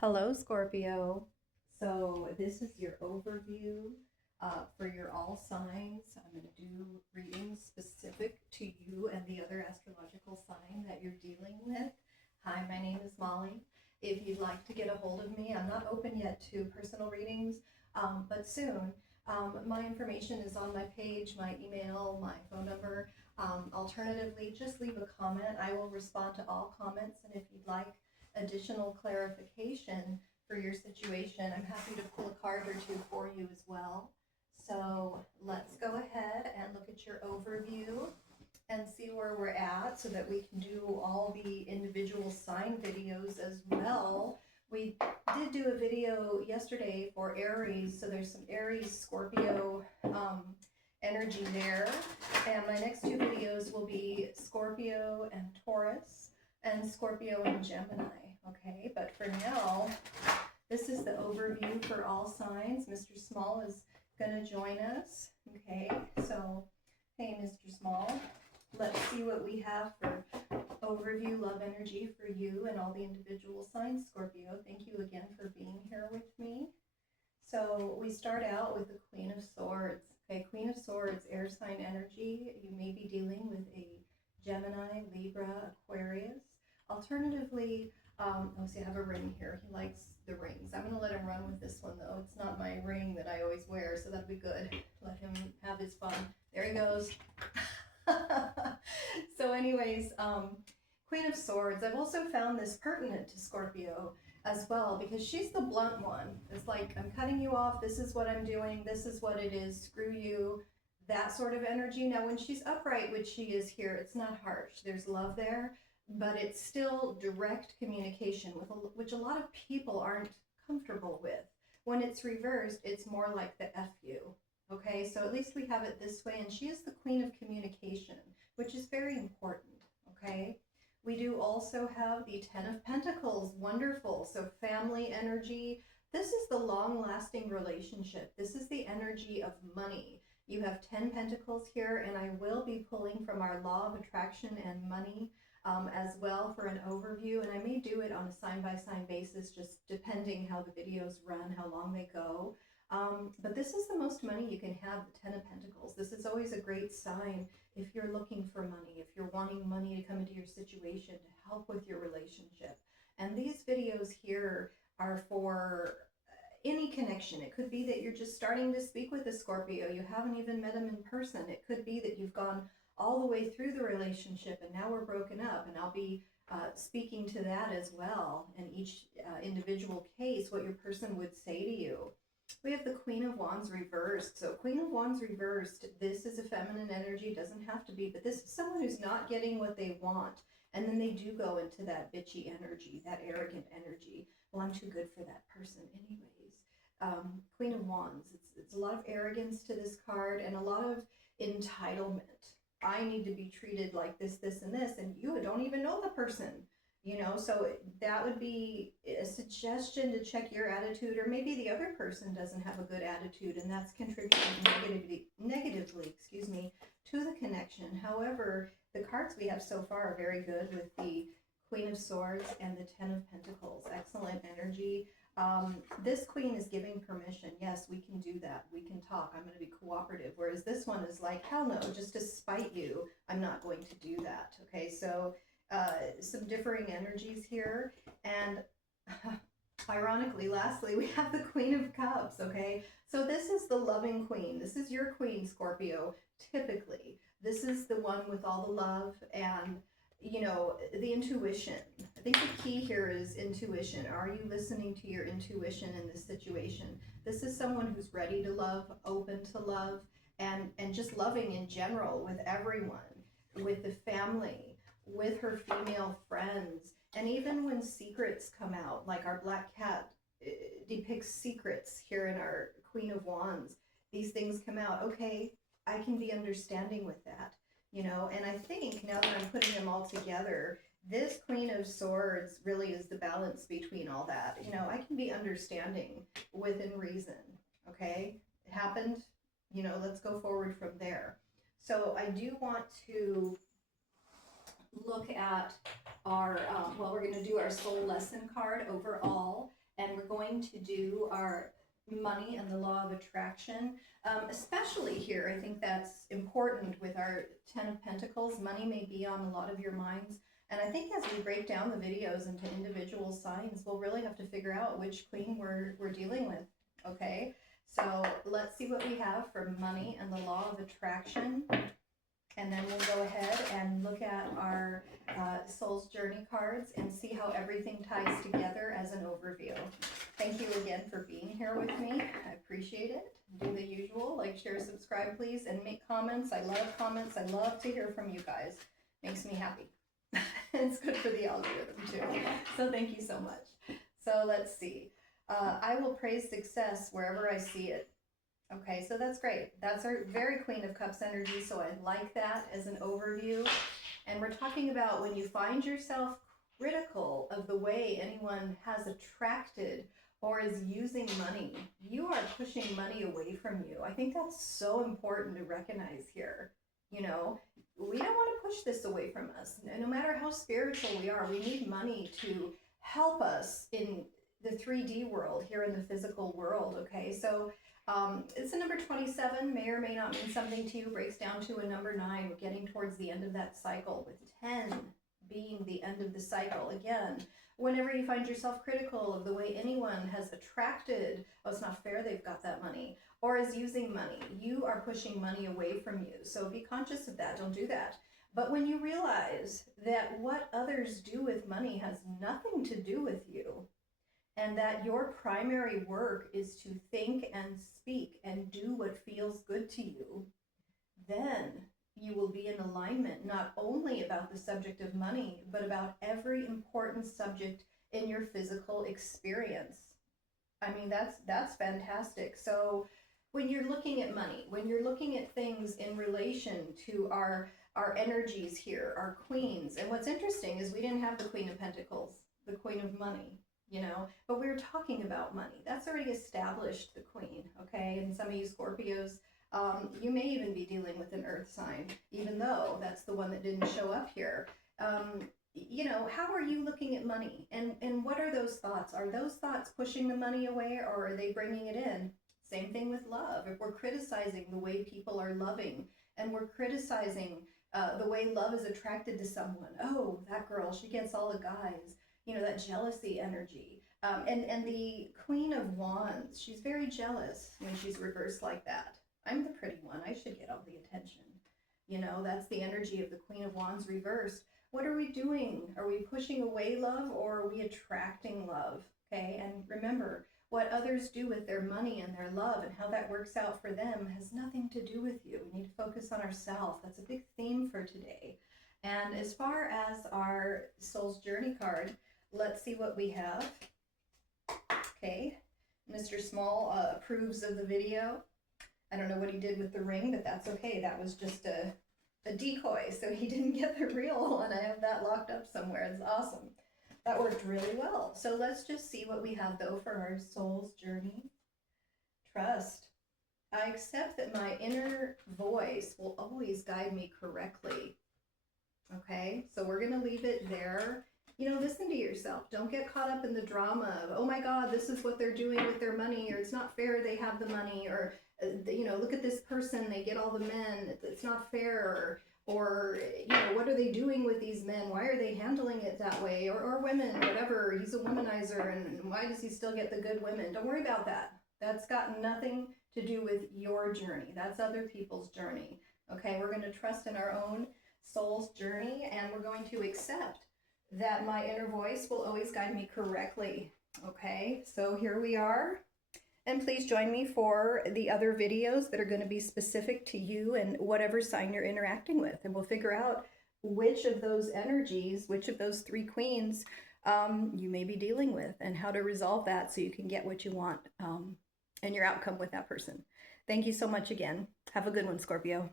Hello, Scorpio. So this is your overview for your all signs. I'm going to do readings specific to you and the other astrological sign that you're dealing with. Hi, my name is Molly. If you'd like to get a hold of me, I'm not open yet to personal readings, but soon. My information is on my page, my email, my phone number. Alternatively, just leave a comment. I will respond to all comments, and if you'd like additional clarification for your situation, I'm happy to pull a card or two for you as well. So let's go ahead and look at your overview and see where we're at so that we can do all the individual sign videos as well. We did do a video yesterday for Aries, so there's some Aries Scorpio energy there. And my next two videos will be Scorpio and Taurus and Scorpio and Gemini. Okay, but for now, this is the overview for all signs. Mr. Small is going to join us. Okay, so hey, Mr. Small, let's see what we have for overview love energy for you and all the individual signs, Scorpio. Thank you again for being here with me. So we start out with the Queen of Swords. Okay, Queen of Swords, air sign energy. You may be dealing with a Gemini, Libra, Aquarius. Alternatively, see, I have a ring here. He likes the rings. I'm going to let him run with this one, though. It's not my ring that I always wear, so that'll be good. Let him have his fun. There he goes. So anyways, Queen of Swords. I've also found this pertinent to Scorpio as well, because she's the blunt one. It's like, I'm cutting you off. This is what I'm doing. This is what it is. Screw you. That sort of energy. Now, when she's upright, which she is here, it's not harsh. There's love there, but it's still direct communication, which a lot of people aren't comfortable with. When it's reversed, it's more like the F you. Okay, so at least we have it this way, and she is the Queen of Communication, which is very important. Okay, we do also have the Ten of Pentacles. Wonderful. So family energy. This is the long-lasting relationship. This is the energy of money. You have 10 Pentacles here, and I will be pulling from our Law of Attraction and Money as well for an overview, and I may do it on a sign-by-sign basis, just depending how the videos run, how long they go. But this is the most money you can have, the Ten of Pentacles. This is always a great sign if you're looking for money, if you're wanting money to come into your situation to help with your relationship. And these videos here are for any connection. It could be that you're just starting to speak with a Scorpio. You haven't even met him in person. It could be that you've gone all the way through the relationship and now we're broken up, and I'll be speaking to that as well in each individual case, what your person would say to you. We have the Queen of Wands reversed. So Queen of Wands reversed, this is a feminine energy, doesn't have to be, but this is someone who's not getting what they want, and then they do go into that bitchy energy, that arrogant energy. Well, I'm too good for that person anyways. Queen of Wands, it's a lot of arrogance to this card and a lot of entitlement. I need to be treated like this, this, and this, and you don't even know the person, you know, so that would be a suggestion to check your attitude, or maybe the other person doesn't have a good attitude, and that's contributing negatively, to the connection. However, the cards we have so far are very good with the Queen of Swords and the Ten of Pentacles. Excellent energy. This queen is giving permission. Yes, we can do that. We can talk. I'm going to be cooperative. Whereas this one is like, hell no, just to spite you, I'm not going to do that. Okay, so some differing energies here. And ironically, lastly, we have the Queen of Cups. Okay, so this is the loving queen. This is your queen, Scorpio. Typically, this is the one with all the love and, you know, the intuition. I think the key here is intuition. Are you listening to your intuition in this situation? This is someone who's ready to love, open to love, and just loving in general with everyone, with the family, with her female friends. And even when secrets come out, like our black cat depicts secrets here in our Queen of Wands, these things come out. Okay, I can be understanding with that. You know, and I think now that I'm putting them all together, this Queen of Swords really is the balance between all that. You know, I can be understanding within reason. Okay, it happened, you know, let's go forward from there. So I do want to look at our, we're going to do our soul lesson card overall. and we're going to do our money and the law of attraction. Especially here, I think that's important with our 10 of Pentacles. Money may be on a lot of your minds. And I think as we break down the videos into individual signs, we'll really have to figure out which queen we're dealing with, okay? So let's see what we have for money and the law of attraction. And then we'll go ahead and look at our Soul's Journey cards and see how everything ties together as an overview. Thank you again for being here with me. I appreciate it. Do the usual, like, share, subscribe, please, and make comments. I love comments. I love to hear from you guys. Makes me happy. It's good for the algorithm too. So thank you so much. So let's see. I will praise success wherever I see it. Okay, so that's great. That's our very Queen of Cups energy, so I like that as an overview. And we're talking about when you find yourself critical of the way anyone has attracted or is using money, you are pushing money away from you. I think that's so important to recognize here. You know, we don't want to push this away from us. No matter how spiritual we are, we need money to help us in the 3D world, here in the physical world, okay? So it's a number 27, may or may not mean something to you, breaks down to a number 9. We're getting towards the end of that cycle, with 10 being the end of the cycle. Again, whenever you find yourself critical of the way anyone has attracted, oh, it's not fair they've got that money, or is using money, you are pushing money away from you. So be conscious of that. Don't do that. But when you realize that what others do with money has nothing to do with you, and that your primary work is to think and speak and do what feels good to you, then you will be in alignment not only about the subject of money, but about every important subject in your physical experience. I mean, that's fantastic. So when you're looking at money, when you're looking at things in relation to our energies here, our queens, and what's interesting is we didn't have the Queen of Pentacles, the Queen of Money, you know, but we were talking about money. That's already established the queen, okay? And some of you Scorpios, you may even be dealing with an earth sign, even though that's the one that didn't show up here. You know, how are you looking at money? And what are those thoughts? Are those thoughts pushing the money away, or are they bringing it in? Same thing with love. If we're criticizing the way people are loving, and we're criticizing the way love is attracted to someone, oh, that girl, she gets all the guys, you know, that jealousy energy. And the Queen of Wands, she's very jealous when she's reversed like that. I'm the pretty one. I should get all the attention. You know, that's the energy of the Queen of Wands reversed. What are we doing? Are we pushing away love, or are we attracting love? Okay, and remember, what others do with their money and their love and how that works out for them has nothing to do with you. We need to focus on ourselves. That's a big theme for today. And as far as our Soul's Journey card, let's see what we have. Okay, Mr. Small approves of the video. I don't know what he did with the ring, but that's okay. That was just a decoy, so he didn't get the real one. I have that locked up somewhere. It's awesome. That worked really well. So let's just see what we have, though, for our Soul's Journey. Trust. I accept that my inner voice will always guide me correctly. Okay, so we're going to leave it there. You know, listen to yourself. Don't get caught up in the drama of, oh my God, this is what they're doing with their money, or it's not fair they have the money, or, you know, look at this person, they get all the men, it's not fair, or you know, what are they doing with these men? Why are they handling it that way? Or women, whatever, he's a womanizer, and why does he still get the good women? Don't worry about that. That's got nothing to do with your journey. That's other people's journey. Okay, we're going to trust in our own soul's journey, and we're going to accept that my inner voice will always guide me correctly. Okay, so here we are. And please join me for the other videos that are going to be specific to you and whatever sign you're interacting with. And we'll figure out which of those energies, which of those 3 queens you may be dealing with, and how to resolve that so you can get what you want and your outcome with that person. Thank you so much again. Have a good one, Scorpio.